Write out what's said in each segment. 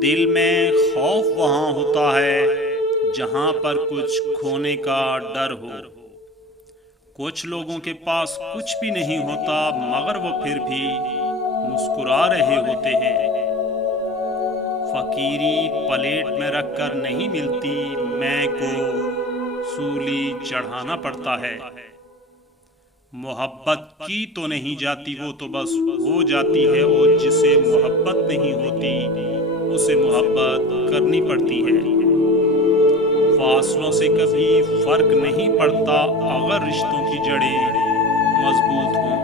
दिल में खौफ वहाँ होता है जहाँ पर कुछ खोने का डर हो। कुछ लोगों के पास कुछ भी नहीं होता मगर वो फिर भी मुस्कुरा रहे होते हैं। फकीरी प्लेट में रखकर नहीं मिलती, मैं को सूली चढ़ाना पड़ता है। मोहब्बत की तो नहीं जाती, वो तो बस हो जाती है, और जिसे मोहब्बत नहीं होती उसे मोहब्बत करनी पड़ती है। फासलों से कभी फर्क नहीं पड़ता अगर रिश्तों की जड़ें मजबूत हों।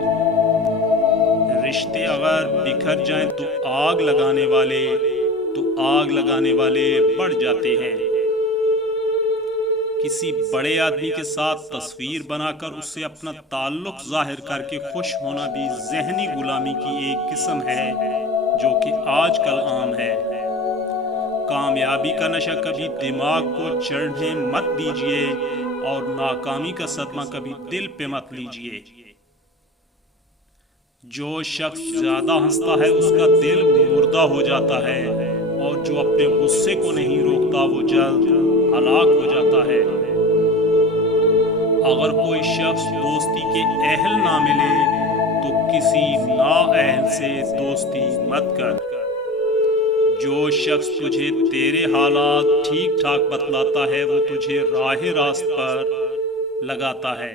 रिश्ते अगर बिखर जाएं तो आग लगाने वाले बढ़ जाते हैं। किसी बड़े आदमी के साथ तस्वीर बनाकर उससे अपना ताल्लुक जाहिर करके खुश होना भी ज़हनी गुलामी की एक किस्म है जो कि आजकल आम है। कामयाबी का नशा कभी दिमाग को चढ़ने मत दीजिए और नाकामी का सदमा कभी दिल पे मत लीजिए। जो शख्स ज्यादा हंसता है उसका दिल मुर्दा हो जाता है, और जो अपने गुस्से को नहीं रोकता वो जल्द हलाक हो जाता है। अगर कोई शख्स दोस्ती के अहल ना मिले तो किसी नाअहल से दोस्ती मत कर। जो शख्स तुझे तेरे हालात ठीक ठाक बतलाता है वो तुझे राह रास्त पर लगाता है।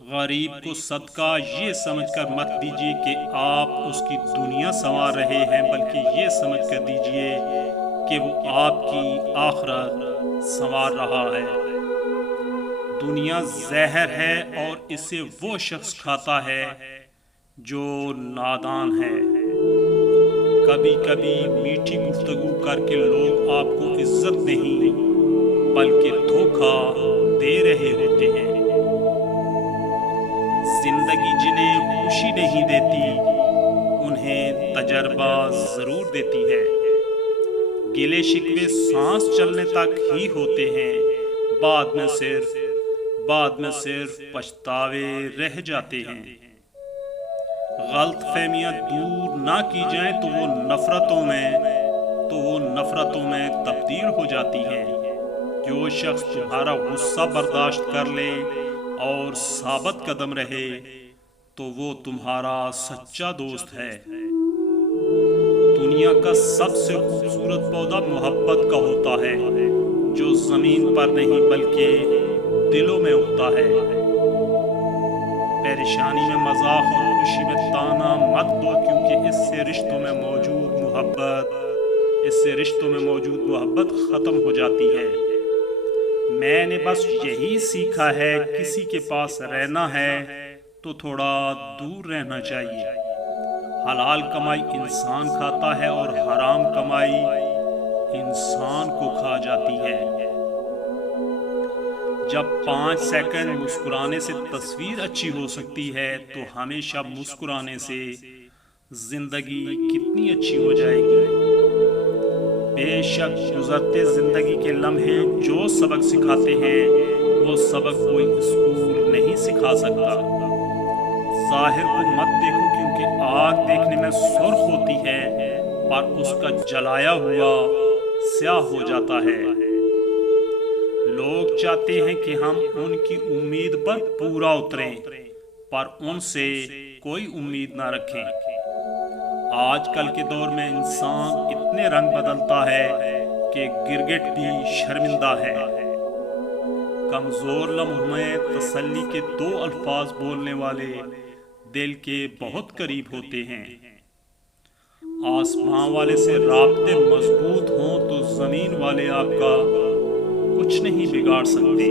गरीब को सदका ये समझकर मत दीजिए कि आप उसकी दुनिया संवार रहे हैं, बल्कि ये समझ कर दीजिए कि वो आपकी आखिरत संवार रहा है। दुनिया जहर है और इसे वो शख्स खाता है जो नादान है। कभी कभी मीठी गुफ्तगू करके लोग आपको इज्जत नहीं बल्कि धोखा दे रहे होते हैं। जिंदगी जिन्हें खुशी नहीं देती उन्हें तजर्बा जरूर देती है। गिले शिकवे सांस चलने तक ही होते हैं, बाद में सिर्फ पछतावे रह जाते हैं। गलतफहमियां दूर ना की जाएं तो वो नफरतों में तब्दील हो जाती हैं। जो शख्स तुम्हारा गुस्सा बर्दाश्त कर ले और साबित कदम रहे तो वो तुम्हारा सच्चा दोस्त है। दुनिया का सबसे खूबसूरत पौधा मोहब्बत का होता है, जो जमीन पर नहीं बल्कि दिलों में उगता है। परेशानी में मजाक और खुशी में ताना मत दो, क्योंकि इससे रिश्तों में मौजूद मोहब्बत खत्म हो जाती है। मैंने बस यही सीखा है, किसी के पास रहना है तो थोड़ा दूर रहना चाहिए। हलाल कमाई इंसान खाता है और हराम कमाई इंसान को खा जाती है। जब 5 सेकंड मुस्कुराने से तस्वीर अच्छी हो सकती है तो हमेशा मुस्कुराने से जिंदगी कितनी अच्छी हो जाएगी। बेशक गुजरते जिंदगी के लम्हे जो सबक सिखाते हैं वो सबक कोई स्कूल नहीं सिखा सकता। जाहिर को मत देखो, क्योंकि आग देखने में सुर्ख होती है पर उसका जलाया हुआ स्याह हो जाता है। लोग चाहते हैं कि हम उनकी उम्मीद पर पूरा उतरें, पर उनसे कोई उम्मीद ना रखें। आजकल के दौर में इंसान इतने रंग बदलता है कि गिरगिट भी शर्मिंदा है। कमजोर लम्हों में तसल्ली के 2 अल्फाज बोलने वाले दिल के बहुत करीब होते हैं। आसमां वाले से राब्ते मजबूत हों तो जमीन वाले आपका कुछ नहीं बिगाड़ सकते।